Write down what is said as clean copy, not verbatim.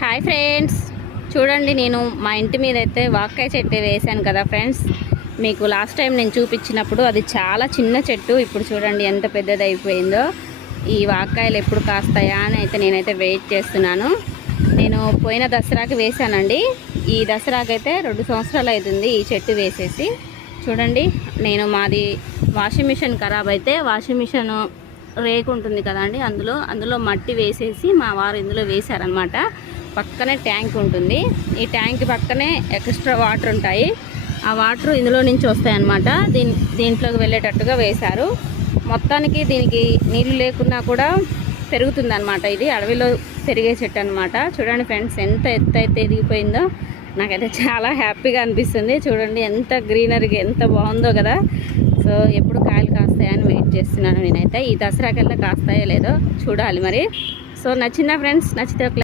Hi friends, చూడండి నేను మా ఇంటి మీద అయితే వాక్కాయ చెట్టు వేసాను కదా ఫ్రెండ్స్. మీకు లాస్ట్ టైం నేను చూపించినప్పుడు అది చాలా చిన్న చెట్టు, ఇప్పుడు చూడండి ఎంత పెద్దది అయిపోయిందో. ఈ వాక్కాయలు ఎప్పుడు కాస్తాయా అని అయితే నేనైతే వెయిట్ చేస్తున్నాను. నేను పోయిన దసరాకి వేసానండి. ఈ దసరాకైతే 2 సంవత్సరాలు అవుతుంది ఈ చెట్టు వేసేసి. చూడండి, నేను మాది వాషింగ్ మిషన్ ఖరాబ్ అయితే వాషింగ్ మిషన్ రేకు ఉంటుంది కదండి, అందులో మట్టి వేసేసి మా వారు ఇందులో వేశారనమాట. పక్కనే ట్యాంక్ ఉంటుంది, ఈ ట్యాంక్ పక్కనే ఎక్స్ట్రా వాటర్ ఉంటాయి. ఆ వాటర్ ఇందులో నుంచి వస్తాయన్నమాట. దీంట్లోకి వెళ్ళేటట్టుగా వేశారు. మొత్తానికి దీనికి నీళ్ళు లేకున్నా కూడా పెరుగుతుంది అనమాట. ఇది అడవిలో పెరిగే చెట్టు అనమాట. చూడండి ఫ్రెండ్స్, ఎంత ఎత్తు అయితే ఎదిగిపోయిందో. నాకైతే చాలా హ్యాపీగా అనిపిస్తుంది. చూడండి ఎంత గ్రీనరీగా ఎంత బాగుందో కదా. సో ఎప్పుడు కాయలు కాస్తాయని వెయిట్ చేస్తున్నాను నేనైతే. ఈ దసరాకల్లా కాస్తాయో లేదో చూడాలి మరి. సో నచ్చిందా ఫ్రెండ్స్? నచ్చితే